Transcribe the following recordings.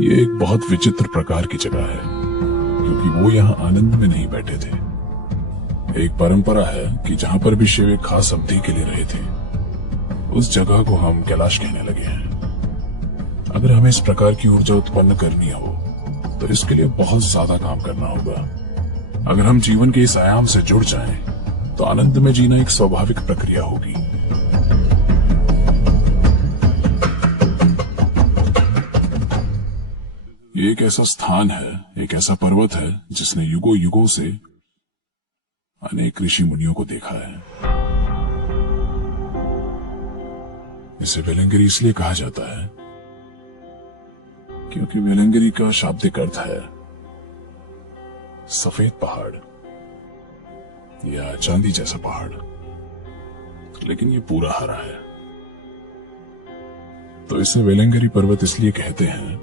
ये एक बहुत विचित्र प्रकार की जगह है, क्योंकि वो यहाँ आनंद में नहीं बैठे थे। एक परंपरा है कि जहाँ पर भी शिव एक खास अवधि के लिए रहे थे, उस जगह को हम कैलाश कहने लगे हैं। अगर हमें इस प्रकार की ऊर्जा उत्पन्न करनी हो तो इसके लिए बहुत ज्यादा काम करना होगा। अगर हम जीवन के इस आयाम से जुड़ जाएं, तो आनंद में जीना एक स्वाभाविक प्रक्रिया होगी। ये एक ऐसा स्थान है, एक ऐसा पर्वत है जिसने युगों युगों से अनेक ऋषि मुनियों को देखा है। इसे वेलंगिरी इसलिए कहा जाता है क्योंकि वेलंगिरी का शाब्दिक अर्थ है सफेद पहाड़ या चांदी जैसा पहाड़, लेकिन ये पूरा हरा है। तो इसे वेलंगिरी पर्वत इसलिए कहते हैं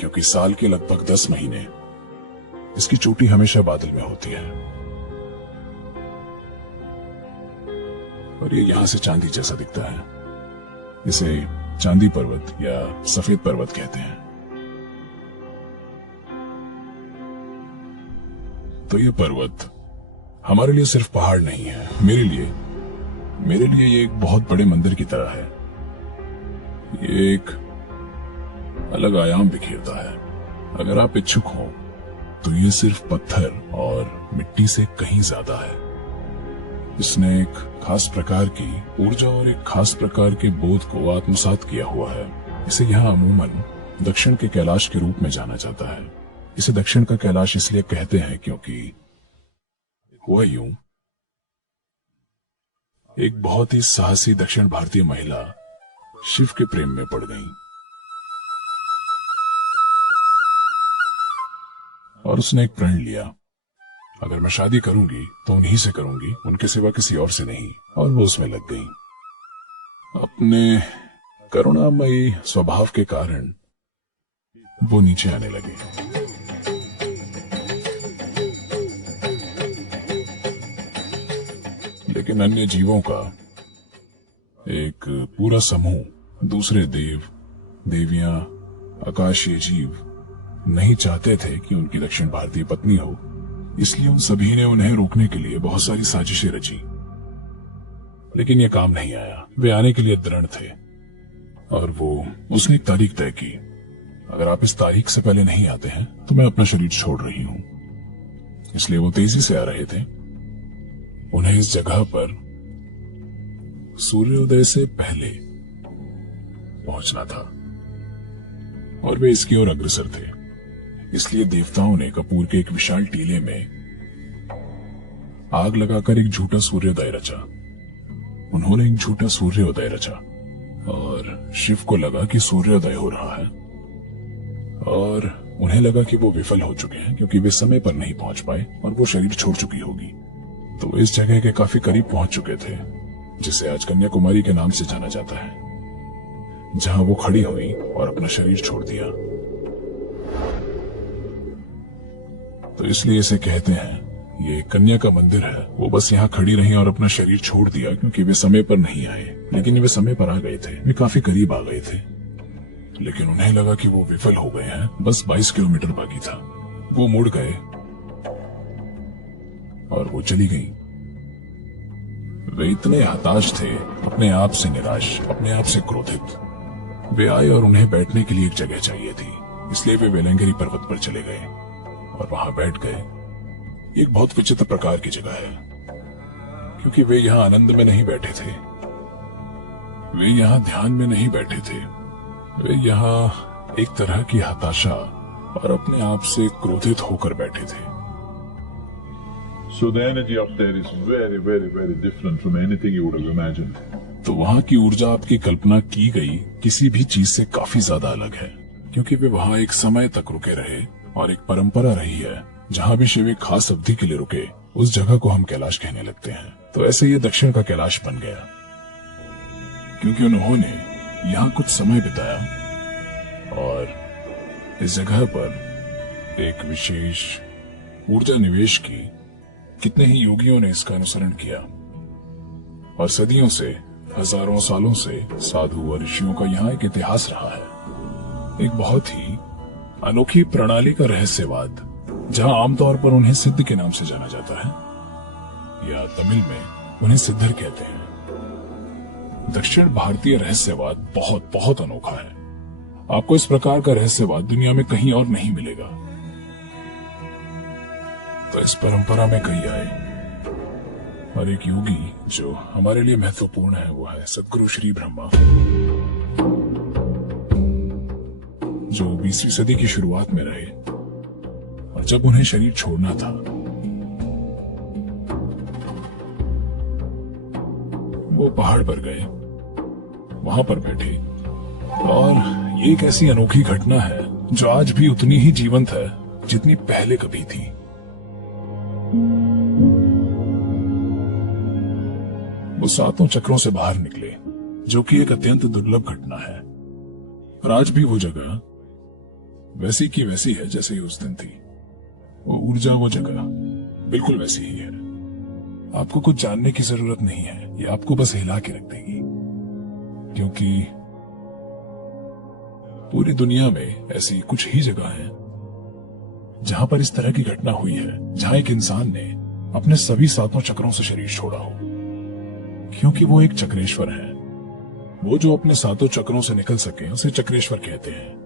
क्योंकि साल के लगभग 10 महीने इसकी चोटी हमेशा बादल में होती है और ये यहां से चांदी जैसा दिखता है। इसे चांदी पर्वत या सफेद पर्वत कहते हैं। तो ये पर्वत हमारे लिए सिर्फ पहाड़ नहीं है, मेरे लिए ये एक बहुत बड़े मंदिर की तरह है। ये एक अलग आयाम बिखेरता है। अगर आप इच्छुक हो तो ये सिर्फ पत्थर और मिट्टी से कहीं ज्यादा है। इसने एक खास प्रकार की ऊर्जा और एक खास प्रकार के बोध को आत्मसात किया हुआ है। इसे यहाँ अमूमन दक्षिण के कैलाश के रूप में जाना जाता है। इसे दक्षिण का कैलाश इसलिए कहते हैं क्योंकि हुआ यूं, एक बहुत ही साहसी दक्षिण भारतीय महिला शिव के प्रेम में पड़ गई और उसने एक प्रण लिया, अगर मैं शादी करूंगी तो उन्हीं से करूंगी, उनके सिवा किसी और से नहीं। और वो उसमें लग गई। अपने करुणामयी स्वभाव के कारण वो नीचे आने लगे। लेकिन अन्य जीवों का एक पूरा समूह, दूसरे देव, देवियां, आकाशीय जीव नहीं चाहते थे कि उनकी दक्षिण भारतीय पत्नी हो, इसलिए उन सभी ने उन्हें रोकने के लिए बहुत सारी साजिशें रची। लेकिन यह काम नहीं आया। वे आने के लिए दृढ़ थे और उसने एक तारीख तय की, अगर आप इस तारीख से पहले नहीं आते हैं तो मैं अपना शरीर छोड़ रही हूं। इसलिए वो तेजी से आ रहे थे। उन्हें इस जगह पर सूर्योदय से पहले पहुंचना था और वे इसकी ओर अग्रसर थे। इसलिए देवताओं ने कपूर के एक विशाल टीले में आग लगाकर एक झूठा सूर्योदय रचा। उन्होंने एक झूठा सूर्योदय रचा और शिव को लगा कि सूर्योदय हो रहा है और उन्हें लगा कि वो विफल हो चुके हैं क्योंकि वे समय पर नहीं पहुंच पाए और वो शरीर छोड़ चुकी होगी। तो इस जगह के काफी करीब पहुंच चुके थे, जिसे आज कन्याकुमारी के नाम से जाना जाता है, जहां वो खड़ी हुई और अपना शरीर छोड़ दिया। तो इसलिए इसे कहते हैं, ये कन्या का मंदिर है। वो बस यहाँ खड़ी रही और अपना शरीर छोड़ दिया क्योंकि वे समय पर नहीं आए। लेकिन वे समय पर आ गए थे, वे काफी करीब आ गए थे, लेकिन उन्हें लगा कि वो विफल हो गए हैं। बस 22 किलोमीटर बाकी था। वो मुड़ गए और वो चली गई। वे इतने हताश थे, अपने आप से निराश, अपने आप से क्रोधित। वे आए और उन्हें बैठने के लिए एक जगह चाहिए थी, इसलिए वे वेलंगिरी पर्वत पर चले गए और वहां बैठ गए। एक बहुत विचित्र प्रकार की जगह है, क्योंकि वे यहाँ आनंद में नहीं बैठे थे, वे यहाँ ध्यान में नहीं बैठे थे, वे यहाँ एक तरह की हताशा और अपने आप से क्रोधित होकर बैठे थे। So the energy up there is very, very, very different from anything you would have imagined. तो वहाँ की ऊर्जा आपकी कल्पना की गई किसी भी चीज से काफी ज्यादा अलग है, क्योंकि वे वहाँ एक समय तक रुके रहे और एक परंपरा रही है, जहाँ भी शिव एक खास अवधि के लिए रुके, उस जगह को हम कैलाश कहने लगते हैं। तो ऐसे ये दक्षिण का कैलाश बन गया, क्योंकि उन्होंने यहाँ कुछ समय बिताया और इस जगह पर एक विशेष ऊर्जा निवेश की। कितने ही योगियों ने इसका अनुसरण किया और सदियों से, हजारों सालों से साधु और ऋषियों का यहाँ एक इतिहास रहा है। एक बहुत ही अनोखी प्रणाली का रहस्यवाद, जहां आमतौर पर उन्हें सिद्ध के नाम से जाना जाता है, या तमिल में उन्हें सिद्धर कहते हैं। दक्षिण भारतीय रहस्यवाद बहुत बहुत अनोखा है। आपको इस प्रकार का रहस्यवाद दुनिया में कहीं और नहीं मिलेगा। तो इस परंपरा में कई आए, और एक योगी जो हमारे लिए महत्वपूर्ण है वो है सदगुरु श्री ब्रह्मा, जो 20वीं सदी की शुरुआत में रहे, और जब उन्हें शरीर छोड़ना था वो पहाड़ पर गए, वहां पर बैठे, और ये एक ऐसी अनोखी घटना है जो आज भी उतनी ही जीवंत है जितनी पहले कभी थी। वो 7 चक्रों से बाहर निकले, जो कि एक अत्यंत दुर्लभ घटना है, और आज भी वो जगह वैसी की वैसी है जैसे ही उस दिन थी। वो ऊर्जा, वो जगह बिल्कुल वैसी ही है। आपको कुछ जानने की जरूरत नहीं है, ये आपको बस हिला के रख देगी, क्योंकि पूरी दुनिया में ऐसी कुछ ही जगह है जहां पर इस तरह की घटना हुई है, जहां एक इंसान ने अपने सभी 7 चक्रों से शरीर छोड़ा हो, क्योंकि वो एक चक्रेश्वर है। वो जो अपने 7 चक्रों से निकल सके उसे चक्रेश्वर कहते हैं।